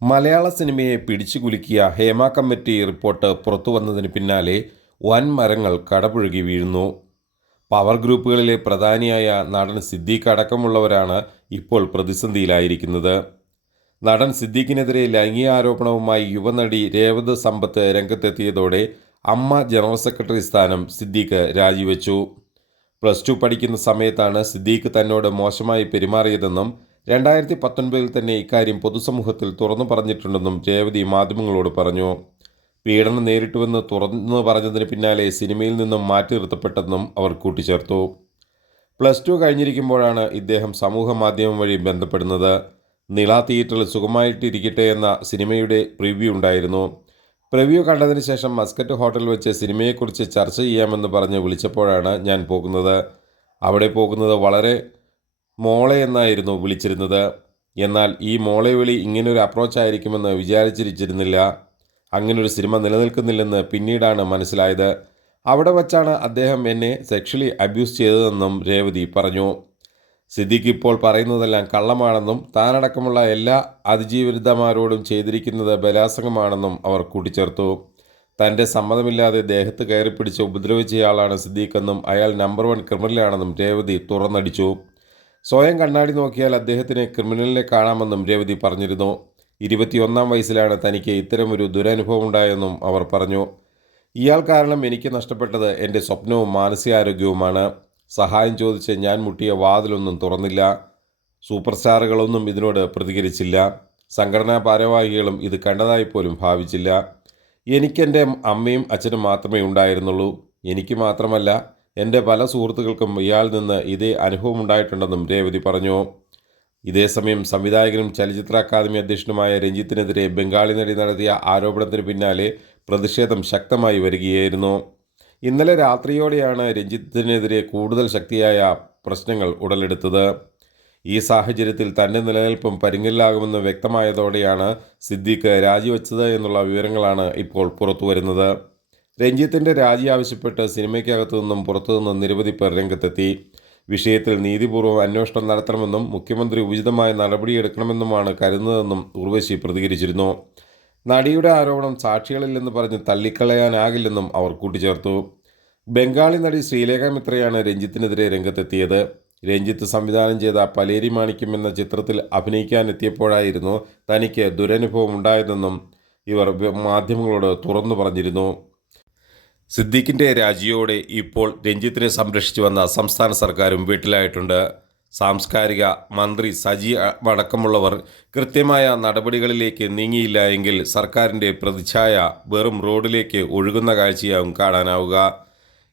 മലയാള സിനിമയെ പിടിച്ചുകുലുക്കിയ Hema committee report പുറത്തു വന്നതിന് പിന്നാലെ വൻ മരങ്ങൾ കടപുഴകി വീഴുന്നു. പവർ ഗ്രൂപ്പുകളിലെ പ്രധാനിയായ നടൻ സിദ്ദീഖ് അടക്കമുള്ളവരാണ് ഇപ്പോൾ പ്രതിസന്ധിയിലായിരിക്കുന്നത്. നടൻ സിദ്ദീഖിനെതിരെ ലൈംഗിക ആരോപണവുമായി യുവനടി രേവത് സമ്പത്ത് രംഗത്തെത്തിയതോടെ അമ്മ ജനറൽ സെക്രട്ടറി സ്ഥാനം സിദ്ദീഖ് രാജിവെച്ചു. പ്ലസ് ടു പഠിക്കുന്ന സമയത്താണ് സിദ്ദീഖ് തന്നോട് മോശമായി പെരുമാറിയതെന്നും രണ്ടായിരത്തി പത്തൊൻപതിൽ തന്നെ ഇക്കാര്യം പൊതുസമൂഹത്തിൽ തുറന്നു പറഞ്ഞിട്ടുണ്ടെന്നും രേവതി മാധ്യമങ്ങളോട് പറഞ്ഞു. പീഡനം നേരിട്ടുവെന്ന് തുറന്നു പറഞ്ഞതിന് പിന്നാലെ സിനിമയിൽ നിന്നും മാറ്റി നിർത്തപ്പെട്ടെന്നും അവർ കൂട്ടിച്ചേർത്തു. പ്ലസ് ടു കഴിഞ്ഞിരിക്കുമ്പോഴാണ് ഇദ്ദേഹം സമൂഹ മാധ്യമം വഴി ബന്ധപ്പെടുന്നത്. നിള തിയേറ്ററിൽ സുഖമായിട്ടിരിക്കട്ടെ എന്ന സിനിമയുടെ പ്രിവ്യൂ ഉണ്ടായിരുന്നു. പ്രിവ്യൂ കണ്ടതിന് ശേഷം മസ്കറ്റ് ഹോട്ടൽ വെച്ച് സിനിമയെക്കുറിച്ച് ചർച്ച ചെയ്യാമെന്ന് പറഞ്ഞ് വിളിച്ചപ്പോഴാണ് ഞാൻ പോകുന്നത്. അവിടെ പോകുന്നത് വളരെ മോളെ എന്നായിരുന്നു വിളിച്ചിരുന്നത്. എന്നാൽ ഈ മോളെ വിളി ഇങ്ങനൊരു അപ്രോച്ച് ആയിരിക്കുമെന്ന് വിചാരിച്ചിരിച്ചിരുന്നില്ല. അങ്ങനൊരു സിനിമ നിലനിൽക്കുന്നില്ലെന്ന് പിന്നീടാണ് മനസ്സിലായത്. അവിടെ വച്ചാണ് അദ്ദേഹം എന്നെ സെക്ഷലി അബ്യൂസ് ചെയ്തതെന്നും രേവതി പറഞ്ഞു. സിദ്ദിഖ് ഇപ്പോൾ പറയുന്നതെല്ലാം കള്ളമാണെന്നും താനടക്കമുള്ള എല്ലാ അതിജീവിതമാരോടും ചെയ്തിരിക്കുന്നത് ബലാസംഗമാണെന്നും അവർ കൂട്ടിച്ചേർത്തു. തന്റെ സമ്മതമില്ലാതെ ദേഹത്ത് കയറിപ്പിടിച്ച് ഉപദ്രവിച്ചയാളാണ് സിദ്ദീഖെന്നും അയാൾ നമ്പർ വൺ ക്രിമിനലാണെന്നും രേവതി തുറന്നടിച്ചു. സ്വയം കണ്ണാടി നോക്കിയാൽ അദ്ദേഹത്തിന് ക്രിമിനലിനെ കാണാമെന്നും രേവതി പറഞ്ഞിരുന്നു. ഇരുപത്തിയൊന്നാം വയസ്സിലാണ് തനിക്ക് ഇത്തരമൊരു ദുരനുഭവം ഉണ്ടായെന്നും അവർ പറഞ്ഞു. ഇയാൾ കാരണം എനിക്ക് നഷ്ടപ്പെട്ടത് എന്റെ സ്വപ്നവും മാനസികാരോഗ്യവുമാണ്. സഹായം ചോദിച്ച് ഞാൻ മുട്ടിയ വാതിലൊന്നും തുറന്നില്ല. സൂപ്പർ സ്റ്റാറുകളൊന്നും ഇതിനോട് പ്രതികരിച്ചില്ല. സംഘടനാ ഭാരവാഹികളും ഇത് കണ്ടതായി പോലും ഭാവിച്ചില്ല. എനിക്കെന്റെ അമ്മയും അച്ഛനും മാത്രമേ ഉണ്ടായിരുന്നുള്ളൂ. എനിക്ക് മാത്രമല്ല എന്റെ പല സുഹൃത്തുക്കൾക്കും ഇയാളിൽ നിന്ന് ഇതേ അനുഭവം ഉണ്ടായിട്ടുണ്ടെന്നും രേവതി പറഞ്ഞു. ഇതേസമയം സംവിധായകനും ചലച്ചിത്ര അക്കാദമി അധ്യക്ഷനുമായ രഞ്ജിത്തിനെതിരെ ബംഗാളി നടി നടത്തിയ ആരോപണത്തിന് പിന്നാലെ പ്രതിഷേധം ശക്തമായി വരികയായിരുന്നു. ഇന്നലെ രാത്രിയോടെയാണ് രഞ്ജിത്തിനെതിരെ കൂടുതൽ ശക്തിയായ പ്രശ്നങ്ങൾ ഉടലെടുത്തത്. ഈ സാഹചര്യത്തിൽ തന്റെ നിലനിൽപ്പും പരിങ്ങലിലാകുമെന്ന് വ്യക്തമായതോടെയാണ് സിദ്ദിഖ് രാജിവെച്ചത് എന്നുള്ള വിവരങ്ങളാണ് ഇപ്പോൾ പുറത്തുവരുന്നത്. രഞ്ജിത്തിന്റെ രാജി ആവശ്യപ്പെട്ട് സിനിമയ്ക്കകത്തു നിന്നും പുറത്തു നിന്നും നിരവധി പേർ രംഗത്തെത്തി. വിഷയത്തിൽ നീതിപൂർവം അന്വേഷണം നടത്തണമെന്നും മുഖ്യമന്ത്രി ഉചിതമായ നടപടിയെടുക്കണമെന്നുമാണ് കരുതുന്നതെന്നും ഉർവശി പ്രതികരിച്ചിരുന്നു. നടിയുടെ ആരോപണം സാക്ഷികളില്ലെന്ന് പറഞ്ഞ് തള്ളിക്കളയാനാകില്ലെന്നും അവർ കൂട്ടിച്ചേർത്തു. ബംഗാളി നടി ശ്രീലേഖ മിത്രയാണ് രഞ്ജിത്തിനെതിരെ രംഗത്തെത്തിയത്. രഞ്ജിത്ത് സംവിധാനം ചെയ്ത പലേരി മാണിക്യം എന്ന ചിത്രത്തിൽ അഭിനയിക്കാനെത്തിയപ്പോഴായിരുന്നു തനിക്ക് ദുരനുഭവം ഉണ്ടായതെന്നും ഇവർ മാധ്യമങ്ങളോട് തുറന്നു പറഞ്ഞിരുന്നു. സിദ്ദീഖിന്റെ രാജിയോടെ ഇപ്പോൾ രഞ്ജിത്തിനെ സംരക്ഷിച്ചു വന്ന സംസ്ഥാന സർക്കാരും വീട്ടിലായിട്ടുണ്ട്. സാംസ്കാരിക മന്ത്രി സജി അടക്കമുള്ളവർ കൃത്യമായ നടപടികളിലേക്ക് നീങ്ങിയില്ല എങ്കിൽ സർക്കാരിന്റെ പ്രതിച്ഛായ വെറും റോഡിലേക്ക് ഒഴുകുന്ന കാഴ്ചയാവും കാണാനാവുക.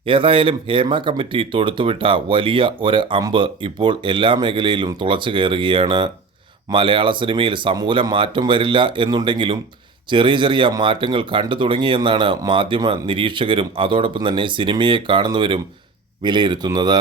ഏതായാലും ഹേമ കമ്മിറ്റി തൊടുത്തുവിട്ട വലിയ ഒരു അമ്പ് ഇപ്പോൾ എല്ലാ മേഖലയിലും തുളച്ചു കയറുകയാണ്. മലയാള സിനിമയിൽ സമൂല മാറ്റം വരില്ല എന്നുണ്ടെങ്കിലും ചെറിയ ചെറിയ മാറ്റങ്ങൾ കണ്ടു തുടങ്ങിയെന്നാണ് മാധ്യമ നിരീക്ഷകരും അതോടൊപ്പം തന്നെ സിനിമയെ കാണുന്നവരും വിലയിരുത്തുന്നത്.